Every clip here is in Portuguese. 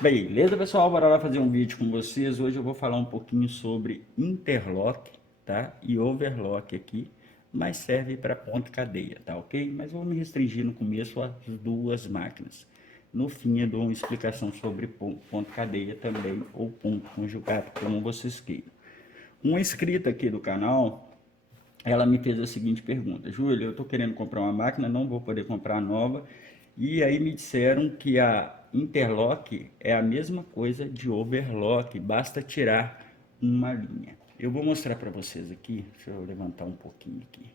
Beleza, pessoal? Bora lá fazer um vídeo com vocês. Hoje eu vou falar um pouquinho sobre interlock, tá? E overlock aqui, mas serve para ponto cadeia, tá ok? Mas vou me restringir no começo às duas máquinas. No fim eu dou uma explicação sobre ponto cadeia também, ou ponto conjugado, como vocês queiram. Uma inscrita aqui do canal, ela me fez a seguinte pergunta: Júlio, eu estou querendo comprar uma máquina, não vou poder comprar nova, e aí me disseram que a interlock é a mesma coisa de overlock, basta tirar uma linha. Eu vou mostrar para vocês aqui, deixa eu levantar um pouquinho aqui.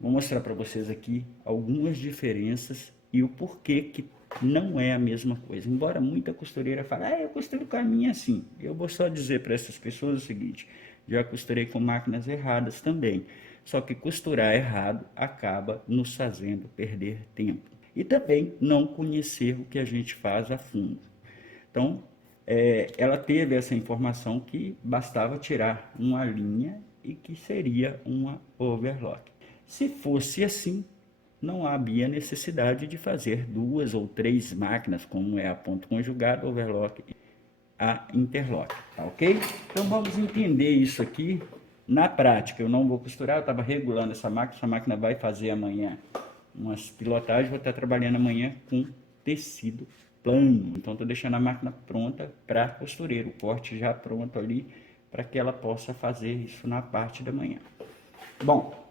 Vou mostrar para vocês aqui algumas diferenças e o porquê que não é a mesma coisa. Embora muita costureira fale, eu costuro com a minha assim. Eu vou só dizer para essas pessoas o seguinte: já costurei com máquinas erradas também. Só que costurar errado acaba nos fazendo perder tempo. E também não conhecer o que a gente faz a fundo. Então, ela teve essa informação que bastava tirar uma linha e que seria uma overlock. Se fosse assim, não havia necessidade de fazer duas ou três máquinas, como é a ponto conjugado, overlock e a interlock, tá ok? Então vamos entender isso aqui na prática. Eu não vou costurar, eu estava regulando essa máquina vai fazer amanhã umas pilotagens, vou estar trabalhando amanhã com tecido plano. Então estou deixando a máquina pronta para costureiro, o corte já pronto ali, para que ela possa fazer isso na parte da manhã. Bom,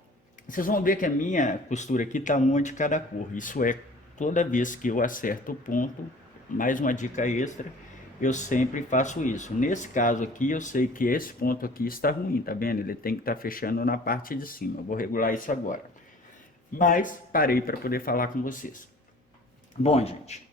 vocês vão ver que a minha costura aqui está uma de cada cor. Isso é toda vez que eu acerto o ponto, mais uma dica extra, eu sempre faço isso. Nesse caso aqui, eu sei que esse ponto aqui está ruim, tá vendo? Ele tem que estar fechando na parte de cima. Eu vou regular isso agora. Mas parei para poder falar com vocês. Bom, gente,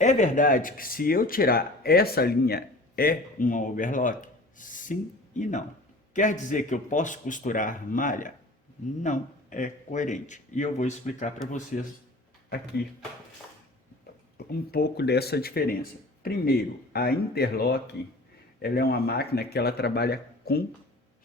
é verdade que se eu tirar essa linha é uma overlock? Sim e não. Quer dizer que eu posso costurar malha? Não é coerente. E eu vou explicar para vocês aqui um pouco dessa diferença. Primeiro, a interlock, ela é uma máquina que ela trabalha com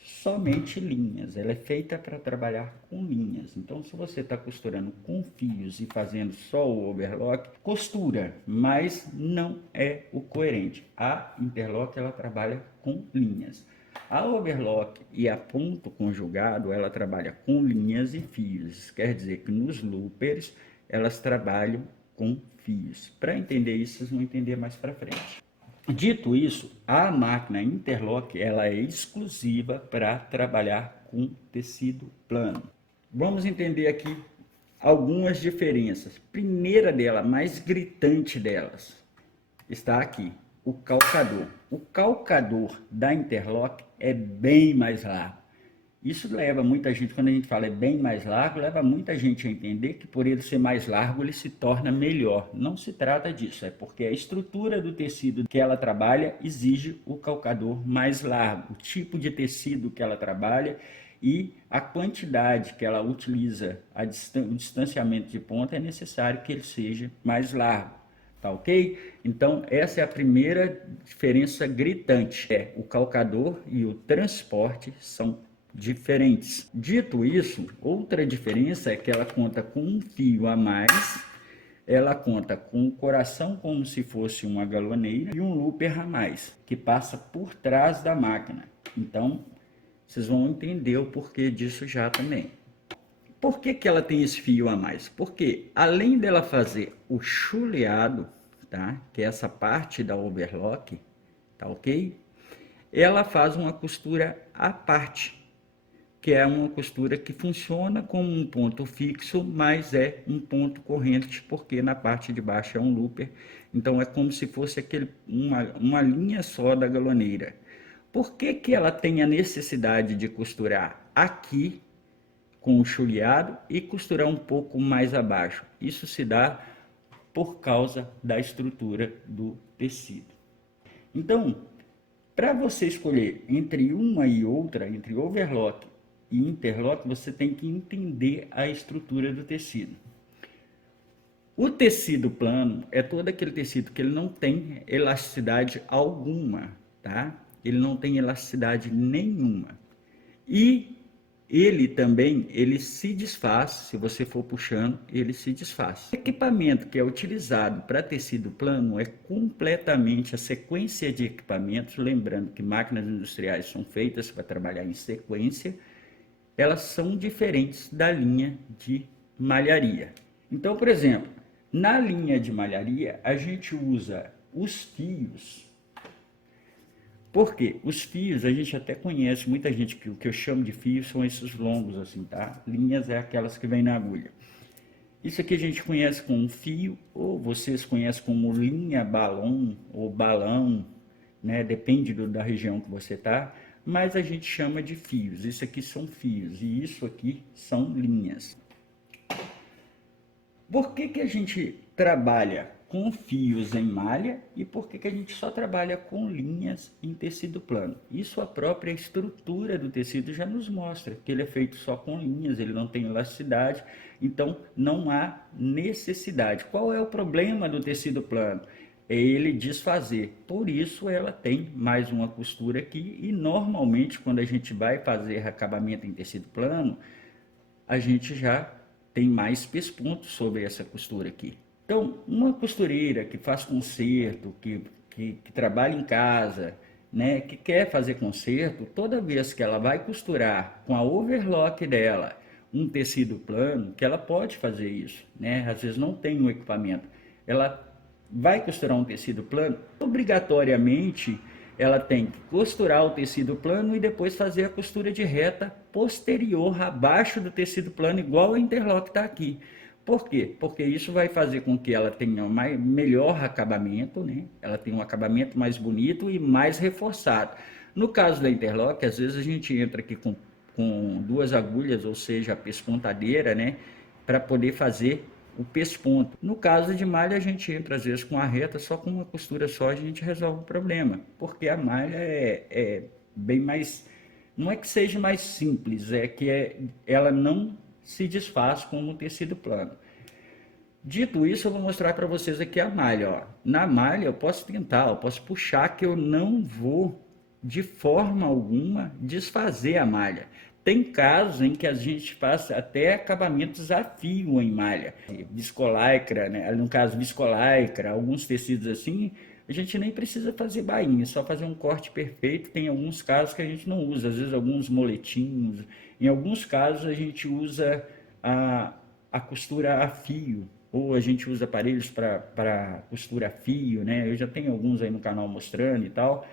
somente linhas. Ela é feita para trabalhar com linhas. Então, se você está costurando com fios e fazendo só o overlock, costura, mas não é o coerente. A interlock, ela trabalha com linhas. A overlock e a ponto conjugado, ela trabalha com linhas e fios. Quer dizer que nos loopers, elas trabalham com fios. Para entender isso, vocês vão entender mais para frente. Dito isso, a máquina interlock ela é exclusiva para trabalhar com tecido plano. Vamos entender aqui algumas diferenças. Primeira dela, mais gritante delas, está aqui, o calcador. O calcador da interlock é bem mais largo. Isso leva muita gente, quando a gente fala é bem mais largo, leva muita gente a entender que por ele ser mais largo, ele se torna melhor. Não se trata disso, é porque a estrutura do tecido que ela trabalha exige o calcador mais largo. O tipo de tecido que ela trabalha e a quantidade que ela utiliza, o distanciamento de ponta, é necessário que ele seja mais largo. Tá ok? Então, essa é a primeira diferença gritante. O calcador e o transporte são diferentes. Dito isso, outra diferença é que ela conta com um fio a mais, ela conta com um coração como se fosse uma galoneira e um looper a mais, que passa por trás da máquina. Então, vocês vão entender o porquê disso já também. Por que ela tem esse fio a mais? Porque além dela fazer o chuleado, tá? Que é essa parte da overlock, tá ok? Ela faz uma costura à parte, que é uma costura que funciona como um ponto fixo, mas é um ponto corrente, porque na parte de baixo é um looper, então é como se fosse uma linha só da galoneira. Por que ela tem a necessidade de costurar aqui com o chuleado e costurar um pouco mais abaixo? Isso se dá por causa da estrutura do tecido. Então, para você escolher entre uma e outra, entre overlock e interlock, você tem que entender a estrutura do tecido. O tecido plano é todo aquele tecido que ele não tem elasticidade alguma, tá? Ele não tem elasticidade nenhuma. E ele também, ele se desfaz, se você for puxando, ele se desfaz. O equipamento que é utilizado para tecido plano é completamente a sequência de equipamentos, lembrando que máquinas industriais são feitas para trabalhar em sequência, elas são diferentes da linha de malharia. Então, por exemplo, na linha de malharia, a gente usa os fios. Por quê? Os fios, a gente até conhece, muita gente que o que eu chamo de fios são esses longos assim, tá? Linhas é aquelas que vêm na agulha. Isso aqui a gente conhece como fio, ou vocês conhecem como linha, balão ou balão, né? Depende da região que você tá, mas a gente chama de fios. Isso aqui são fios e isso aqui são linhas. Por que a gente trabalha com fios em malha e por que a gente só trabalha com linhas em tecido plano? Isso a própria estrutura do tecido já nos mostra, que ele é feito só com linhas, ele não tem elasticidade, então não há necessidade. Qual é o problema do tecido plano? É ele desfazer, por isso ela tem mais uma costura aqui e normalmente quando a gente vai fazer acabamento em tecido plano, a gente já tem mais pespontos sobre essa costura aqui. Então, uma costureira que faz conserto, que trabalha em casa, né, que quer fazer conserto, toda vez que ela vai costurar com a overlock dela um tecido plano, que ela pode fazer isso, né? Às vezes não tem um equipamento, ela vai costurar um tecido plano, obrigatoriamente ela tem que costurar o tecido plano e depois fazer a costura de reta posterior abaixo do tecido plano, igual a interlock está aqui. Por quê? Porque isso vai fazer com que ela tenha um melhor acabamento, né? Ela tenha um acabamento mais bonito e mais reforçado. No caso da interlock, às vezes a gente entra aqui com duas agulhas, ou seja, a pespontadeira, né? Para poder fazer o pesponto. No caso de malha, a gente entra às vezes com a reta, só com uma costura só a gente resolve o problema, porque a malha é bem mais, não é que seja mais simples, é que ela não se desfaz como o tecido plano. Dito isso, eu vou mostrar para vocês aqui a malha. Ó. Na malha eu posso tentar, eu posso puxar que eu não vou de forma alguma desfazer a malha. Tem casos em que a gente faz até acabamentos a fio em malha. Viscolaicra, né? No caso viscolaicra, alguns tecidos assim, a gente nem precisa fazer bainha, só fazer um corte perfeito. Tem alguns casos que a gente não usa, às vezes alguns moletinhos. Em alguns casos a gente usa a costura a fio, ou a gente usa aparelhos para costura a fio, né? Eu já tenho alguns aí no canal mostrando e tal.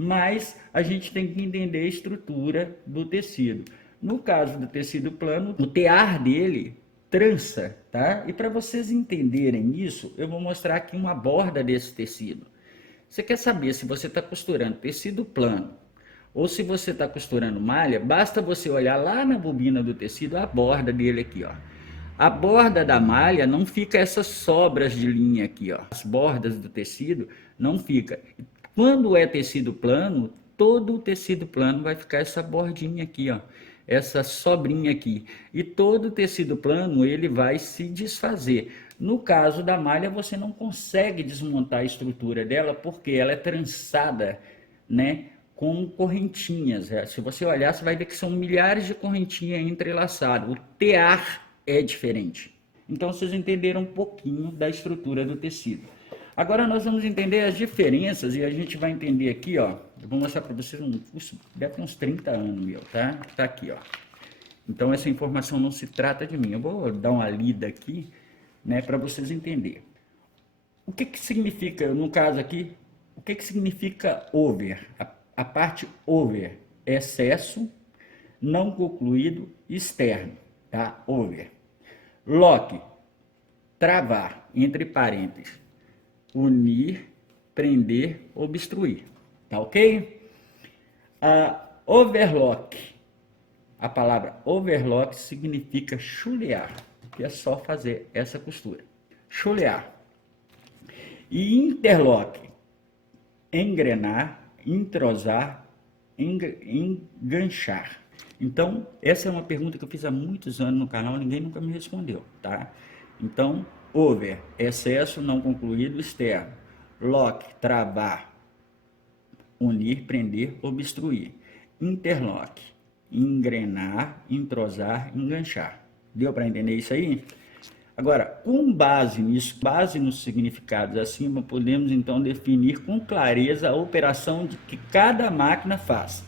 Mas a gente tem que entender a estrutura do tecido. No caso do tecido plano, o tear dele trança, tá? E para vocês entenderem isso, eu vou mostrar aqui uma borda desse tecido. Você quer saber se você está costurando tecido plano ou se você está costurando malha, basta você olhar lá na bobina do tecido, a borda dele aqui, ó. A borda da malha não fica essas sobras de linha aqui, ó. As bordas do tecido não fica. Quando é tecido plano, todo o tecido plano vai ficar essa bordinha aqui, ó, essa sobrinha aqui. E todo o tecido plano ele vai se desfazer. No caso da malha, você não consegue desmontar a estrutura dela porque ela é trançada, né, com correntinhas. Se você olhar, você vai ver que são milhares de correntinhas entrelaçadas. O tear é diferente. Então, vocês entenderam um pouquinho da estrutura do tecido. Agora nós vamos entender as diferenças e a gente vai entender aqui, ó. Eu vou mostrar para vocês um curso, deve ter uns 30 anos meu, tá? Tá aqui, ó. Então essa informação não se trata de mim. Eu vou dar uma lida aqui, né, para vocês entenderem. O que significa, no caso aqui, o que significa over? A parte over, excesso, não concluído, externo, tá? Over. Lock, travar, entre parênteses. Unir, prender, obstruir, tá ok? Overlock, a palavra overlock significa chulear, que é só fazer essa costura, chulear. E interlock, engrenar, entrosar, enganchar. Então, essa é uma pergunta que eu fiz há muitos anos no canal, ninguém nunca me respondeu, tá? Então, over, excesso não concluído externo. Lock, travar. Unir, prender, obstruir. Interlock, engrenar, entrosar, enganchar. Deu para entender isso aí? Agora, com base nisso, base nos significados acima, podemos então definir com clareza a operação de que cada máquina faz.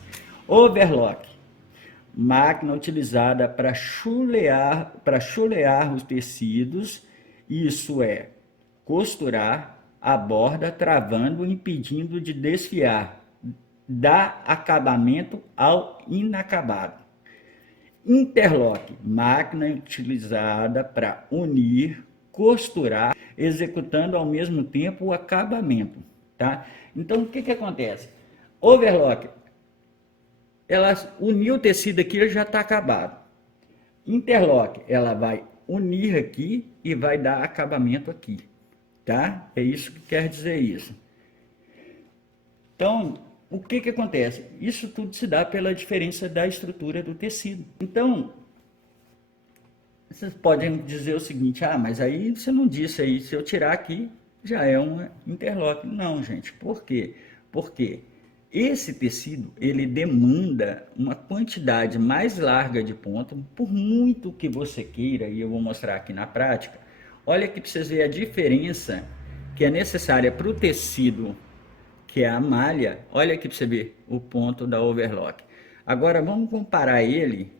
Overlock, máquina utilizada para chulear os tecidos, isso é, costurar a borda, travando, impedindo de desfiar, dá acabamento ao inacabado. Interlock, máquina utilizada para unir, costurar, executando ao mesmo tempo o acabamento, tá? Então, o que que acontece? Overlock, ela uniu o tecido aqui, ele já está acabado. Interlock, ela vai unir aqui e vai dar acabamento aqui, tá? É isso que quer dizer isso. Então, o que que acontece? Isso tudo se dá pela diferença da estrutura do tecido. Então, vocês podem dizer o seguinte, ah, mas aí você não disse aí, se eu tirar aqui, já é um interlock. Não, gente, por quê? Porque esse tecido, ele demanda uma quantidade mais larga de ponto, por muito que você queira, e eu vou mostrar aqui na prática. Olha aqui para vocês verem a diferença que é necessária para o tecido, que é a malha. Olha aqui para você ver o ponto da overlock. Agora vamos comparar ele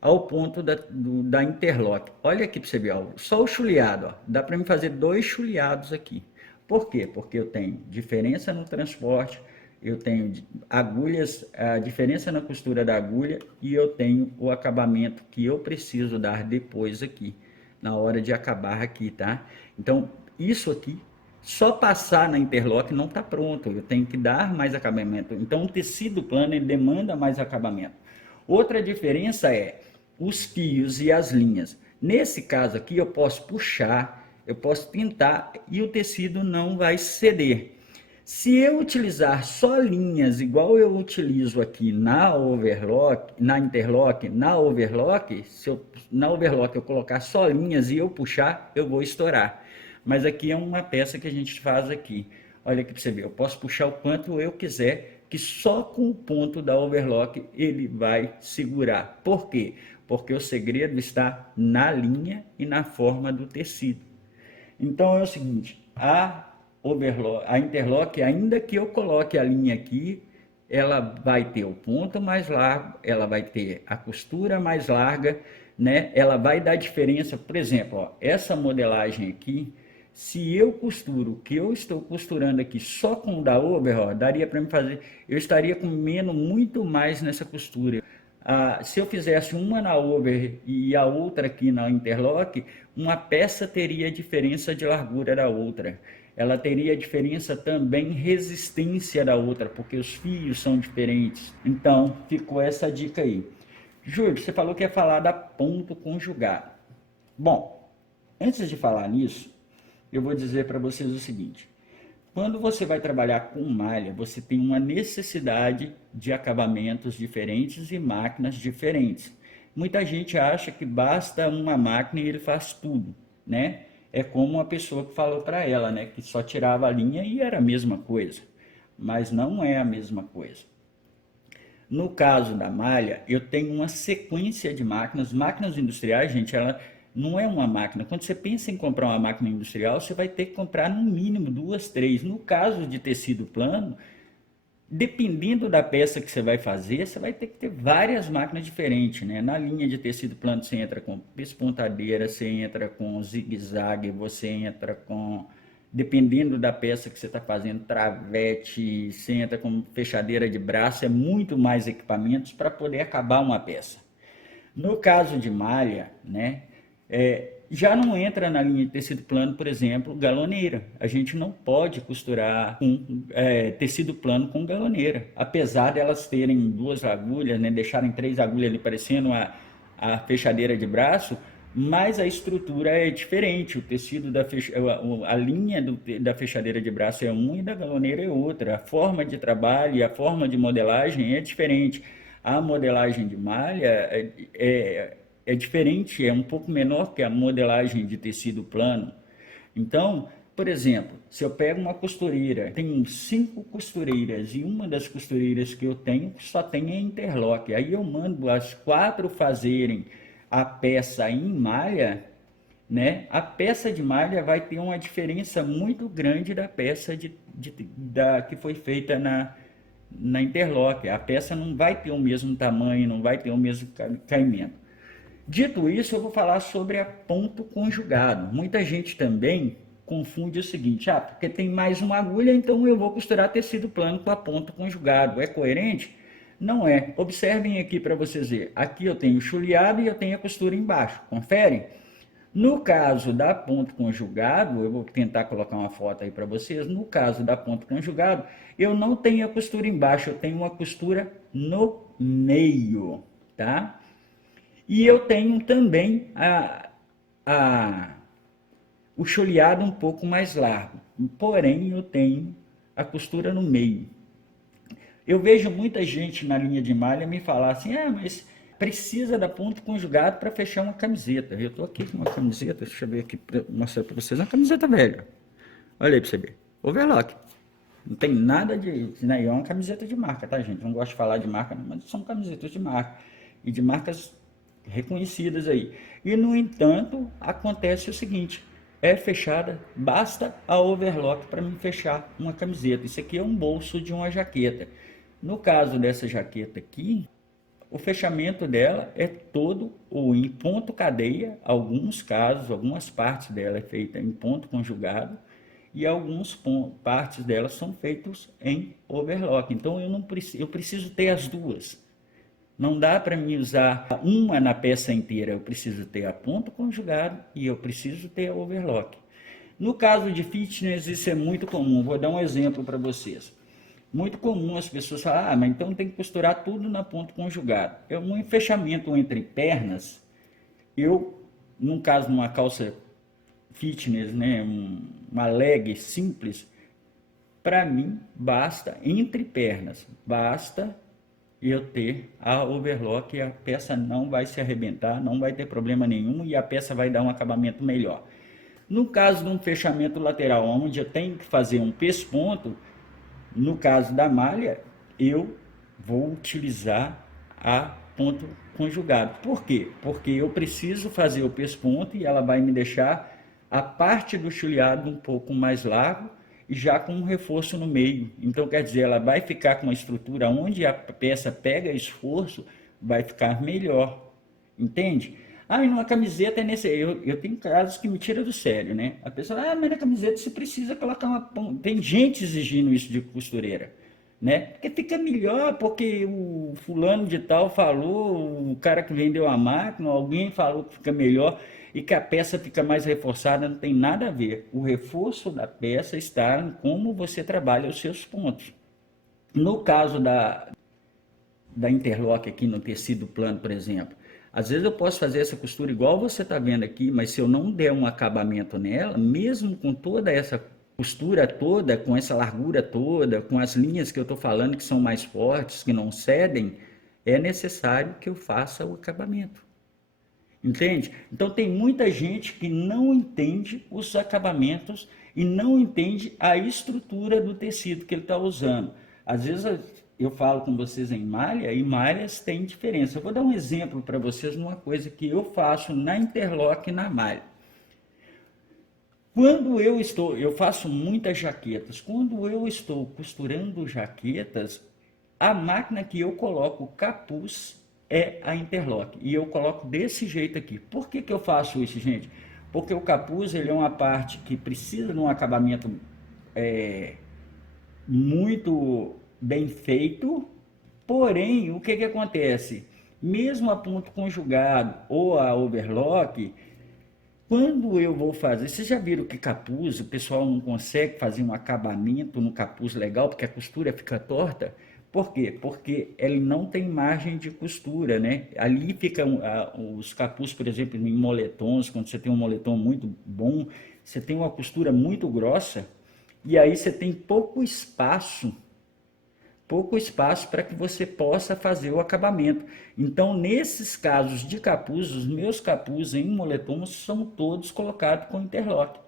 ao ponto da interlock. Olha aqui para você ver, ó, só o chuleado, ó, dá para mim fazer 2 chuleados aqui. Por quê? Porque eu tenho diferença no transporte, eu tenho agulhas, a diferença na costura da agulha e eu tenho o acabamento que eu preciso dar depois aqui, na hora de acabar aqui, tá? Então, isso aqui, só passar na interlock não está pronto, eu tenho que dar mais acabamento. Então, o tecido plano ele demanda mais acabamento. Outra diferença é os fios e as linhas. Nesse caso aqui, eu posso puxar, eu posso pintar e o tecido não vai ceder. Se eu utilizar só linhas, igual eu utilizo aqui na overlock, na interlock, na overlock, na overlock eu colocar só linhas e eu puxar, eu vou estourar. Mas aqui é uma peça que a gente faz aqui. Olha aqui para você ver, eu posso puxar o quanto eu quiser, que só com o ponto da overlock ele vai segurar. Por quê? Porque o segredo está na linha e na forma do tecido. Então é o seguinte, a interlock, ainda que eu coloque a linha aqui, ela vai ter o ponto mais largo, ela vai ter a costura mais larga, né? Ela vai dar diferença, por exemplo, ó, essa modelagem aqui, se eu costuro o que eu estou costurando aqui só com o da over, ó, daria para me fazer, eu estaria comendo muito mais nessa costura. Se eu fizesse uma na over e a outra aqui na interlock, uma peça teria diferença de largura da outra. Ela teria diferença também em resistência da outra, porque os fios são diferentes. Então, ficou essa dica aí. Júlio, você falou que ia falar da ponto conjugado. Bom, antes de falar nisso, eu vou dizer para vocês o seguinte. Quando você vai trabalhar com malha, você tem uma necessidade de acabamentos diferentes e máquinas diferentes. Muita gente acha que basta uma máquina e ele faz tudo, né? É como uma pessoa que falou para ela, né? Que só tirava a linha e era a mesma coisa. Mas não é a mesma coisa. No caso da malha, eu tenho uma sequência de máquinas. Máquinas industriais, gente, ela não é uma máquina. Quando você pensa em comprar uma máquina industrial, você vai ter que comprar no mínimo 2, 3. No caso de tecido plano, dependendo da peça que você vai fazer, você vai ter que ter várias máquinas diferentes, né? Na linha de tecido plano, você entra com pespontadeira, você entra com zigue-zague, você entra com, dependendo da peça que você está fazendo, travete, você entra com fechadeira de braço, é muito mais equipamentos para poder acabar uma peça. No caso de malha, né? Já não entra na linha de tecido plano, por exemplo, galoneira. A gente não pode costurar tecido plano com galoneira. Apesar de elas terem 2 agulhas, né, deixarem 3 agulhas ali parecendo a fechadeira de braço, mas a estrutura é diferente. O tecido a linha da fechadeira de braço é uma e da galoneira é outra. A forma de trabalho e a forma de modelagem é diferente. A modelagem de malha é diferente, é um pouco menor que a modelagem de tecido plano. Então, por exemplo, se eu pego uma costureira, tenho 5 costureiras e uma das costureiras que eu tenho só tem a interlock, aí eu mando as 4 fazerem a peça em malha, né? A peça de malha vai ter uma diferença muito grande da peça que foi feita na interlock. A peça não vai ter o mesmo tamanho, não vai ter o mesmo caimento. Dito isso, eu vou falar sobre a ponto conjugado. Muita gente também confunde o seguinte: porque tem mais uma agulha, então eu vou costurar tecido plano com a ponto conjugado. É coerente? Não é. Observem aqui para vocês verem. Aqui eu tenho o chuleado e eu tenho a costura embaixo. Confere? No caso da ponto conjugado, eu vou tentar colocar uma foto aí para vocês. No caso da ponto conjugado, eu não tenho a costura embaixo, eu tenho uma costura no meio, tá? E eu tenho também o chuleado um pouco mais largo, porém eu tenho a costura no meio. Eu vejo muita gente na linha de malha me falar assim: mas precisa da ponto conjugado para fechar uma camiseta. Eu estou aqui com uma camiseta, deixa eu ver aqui, mostrar para vocês, uma camiseta velha. Olha aí para você ver, overlock. Não tem nada de... Né? É uma camiseta de marca, tá, gente? Não gosto de falar de marca, mas são camisetas de marca. E de marcas reconhecidas aí. E, no entanto, acontece o seguinte: é fechada, basta a overlock para mim fechar uma camiseta. Isso aqui é um bolso de uma jaqueta. No caso dessa jaqueta aqui, o fechamento dela é todo ou em ponto cadeia, alguns casos, algumas partes dela é feita em ponto conjugado e algumas partes dela são feitas em overlock. Então eu preciso ter as duas. Não dá para mim usar uma na peça inteira, eu preciso ter a ponto conjugado e eu preciso ter a overlock. No caso de fitness, isso é muito comum. Vou dar um exemplo para vocês. Muito comum as pessoas falam: mas então tem que costurar tudo na ponto conjugado. É um fechamento entre pernas. No caso, numa calça fitness, né, uma leg simples, para mim, basta entre pernas, basta eu ter a overlock e a peça não vai se arrebentar, não vai ter problema nenhum e a peça vai dar um acabamento melhor. No caso de um fechamento lateral, onde eu tenho que fazer um pesponto, no caso da malha, eu vou utilizar a ponto conjugado. Por quê? Porque eu preciso fazer o pesponto e ela vai me deixar a parte do chuleado um pouco mais largo e já com um reforço no meio. Então, quer dizer, ela vai ficar com uma estrutura onde a peça pega esforço, vai ficar melhor. Entende? E numa camiseta é nesse... Eu tenho casos que me tiram do sério, né? A pessoa, mas na camiseta você precisa colocar uma ponta. Tem gente exigindo isso de costureira, né? Porque fica melhor, porque o fulano de tal falou, o cara que vendeu a máquina, alguém falou que fica melhor e que a peça fica mais reforçada. Não tem nada a ver. O reforço da peça está em como você trabalha os seus pontos. No caso da interlock aqui no tecido plano, por exemplo, às vezes eu posso fazer essa costura igual você está vendo aqui, mas se eu não der um acabamento nela, mesmo com toda essa costura toda, com essa largura toda, com as linhas que eu estou falando que são mais fortes, que não cedem, é necessário que eu faça o acabamento. Entende? Então tem muita gente que não entende os acabamentos e não entende a estrutura do tecido que ele está usando. Às vezes eu falo com vocês em malha e malhas têm diferença. Eu vou dar um exemplo para vocês numa coisa que eu faço na interlock e na malha. Quando eu faço muitas jaquetas. Quando eu estou costurando jaquetas, a máquina que eu coloco o capuz é a interlock. E eu coloco desse jeito aqui. Por que eu faço isso, gente? Porque o capuz ele é uma parte que precisa de um acabamento muito bem feito, porém, o que acontece? Mesmo a ponto conjugado ou a overlock, quando eu vou fazer, vocês já viram que capuz, o pessoal não consegue fazer um acabamento no capuz legal, porque a costura fica torta? Por quê? Porque ele não tem margem de costura, né? Ali ficam os capuz, por exemplo, em moletons, quando você tem um moletom muito bom, você tem uma costura muito grossa, e aí você tem pouco espaço para que você possa fazer o acabamento. Então, nesses casos de capuz, os meus capuz em moletom são todos colocados com interlock.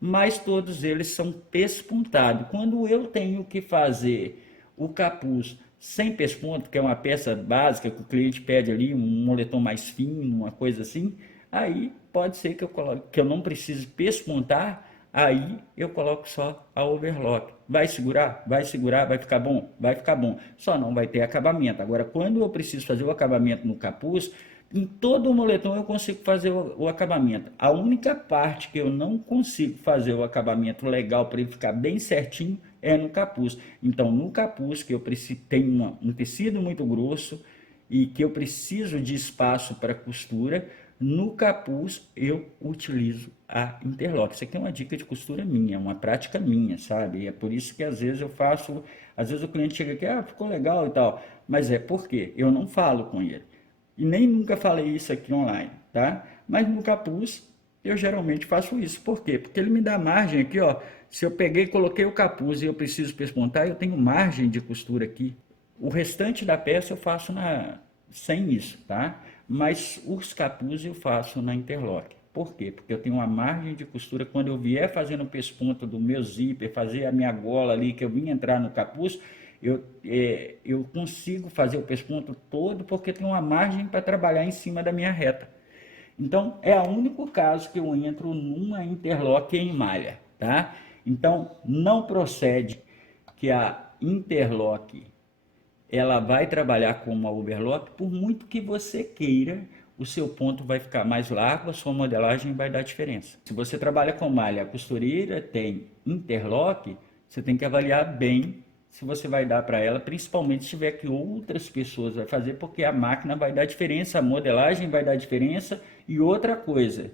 mas todos eles são pespuntados. Quando eu tenho que fazer o capuz sem pesponto, que é uma peça básica que o cliente pede ali, um moletom mais fino, uma coisa assim, aí pode ser que eu coloque, que eu não precise pespontar, aí eu coloco só a overlock. Vai segurar? Vai segurar, vai ficar bom? Vai ficar bom. Só não vai ter acabamento. Agora, quando eu preciso fazer o acabamento no capuz, em todo o moletom eu consigo fazer o acabamento. A única parte que eu não consigo fazer o acabamento legal para ele ficar bem certinho é no capuz. Então, no capuz, que eu preciso, tem um tecido muito grosso e que eu preciso de espaço para costura, no capuz eu utilizo a interlock. Isso aqui é uma dica de costura minha, uma prática minha, sabe? É por isso que às vezes eu faço, às vezes o cliente chega aqui, ficou legal e tal, mas é porque eu não falo com ele. E nem nunca falei isso aqui online, tá? Mas no capuz eu geralmente faço isso. Por quê? Porque ele me dá margem aqui, ó. Se eu peguei e coloquei o capuz e eu preciso pespontar, eu tenho margem de costura aqui. O restante da peça eu faço sem isso, tá? Mas os capuz eu faço na interlock. Por quê? Porque eu tenho uma margem de costura. Quando eu vier fazendo o pesponto do meu zíper, fazer a minha gola ali, que eu vim entrar no capuz, eu consigo fazer o pesponto todo porque tem uma margem para trabalhar em cima da minha reta. Então, é o único caso que eu entro numa interlock em malha, tá? Então, não procede que a interlock ela vai trabalhar com uma overlock, por muito que você queira, o seu ponto vai ficar mais largo, a sua modelagem vai dar diferença. Se você trabalha com malha, a costureira tem interlock, você tem que avaliar bem se você vai dar para ela, principalmente se tiver que outras pessoas vai fazer, porque a máquina vai dar diferença, a modelagem vai dar diferença. E outra coisa,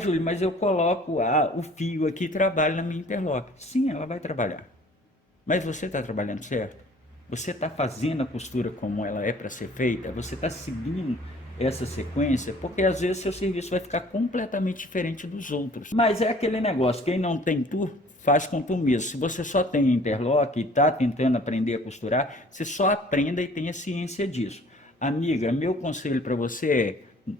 Júlio, mas eu coloco o fio aqui e trabalho na minha interlock. Sim, ela vai trabalhar. Mas você está trabalhando certo? Você está fazendo a costura como ela é para ser feita? Você está seguindo essa sequência? Porque às vezes seu serviço vai ficar completamente diferente dos outros. Mas é aquele negócio, quem não tem tu, faz com tu mesmo. Se você só tem interlock e está tentando aprender a costurar, você só aprenda e tenha ciência disso. Amiga, meu conselho para você é: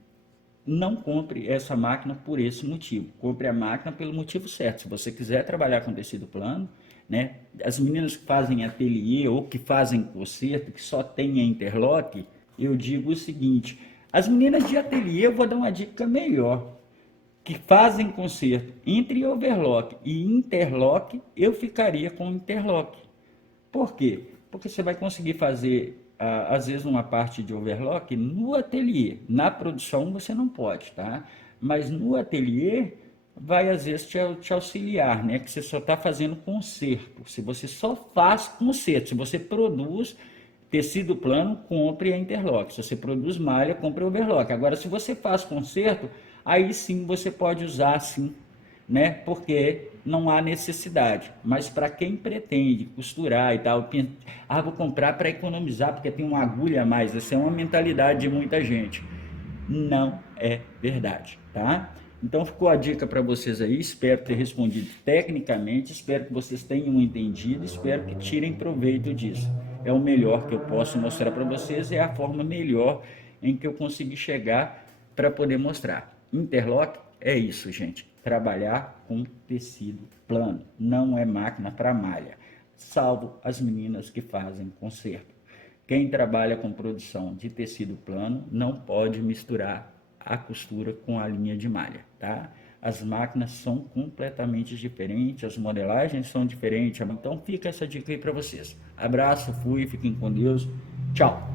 não compre essa máquina por esse motivo. Compre a máquina pelo motivo certo. Se você quiser trabalhar com tecido plano, né? As meninas que fazem ateliê ou que fazem conserto, que só tem a interlock, eu digo o seguinte: as meninas de ateliê, eu vou dar uma dica melhor, que fazem conserto entre overlock e interlock, eu ficaria com interlock. Por quê? Porque você vai conseguir fazer, às vezes, uma parte de overlock no ateliê. Na produção você não pode, tá? Mas no ateliê vai, às vezes, te auxiliar, né? Que você só está fazendo conserto. Se você só faz conserto, se você produz tecido plano, compre a interlock. Se você produz malha, compre a overlock. Agora, se você faz conserto, aí sim você pode usar sim, né? Porque não há necessidade. Mas para quem pretende costurar e tal, vou comprar para economizar porque tem uma agulha a mais. Essa é uma mentalidade de muita gente. Não é verdade, tá? Então ficou a dica para vocês aí. Espero ter respondido tecnicamente. Espero que vocês tenham entendido. Espero que tirem proveito disso. É o melhor que eu posso mostrar para vocês. É a forma melhor em que eu consegui chegar para poder mostrar. Interlock é isso, gente. Trabalhar com tecido plano. Não é máquina para malha. Salvo as meninas que fazem conserto. Quem trabalha com produção de tecido plano não pode misturar a costura com a linha de malha, tá? As máquinas são completamente diferentes, as modelagens são diferentes. Então fica essa dica aí para vocês. Abraço, fui, fiquem com Deus. Tchau.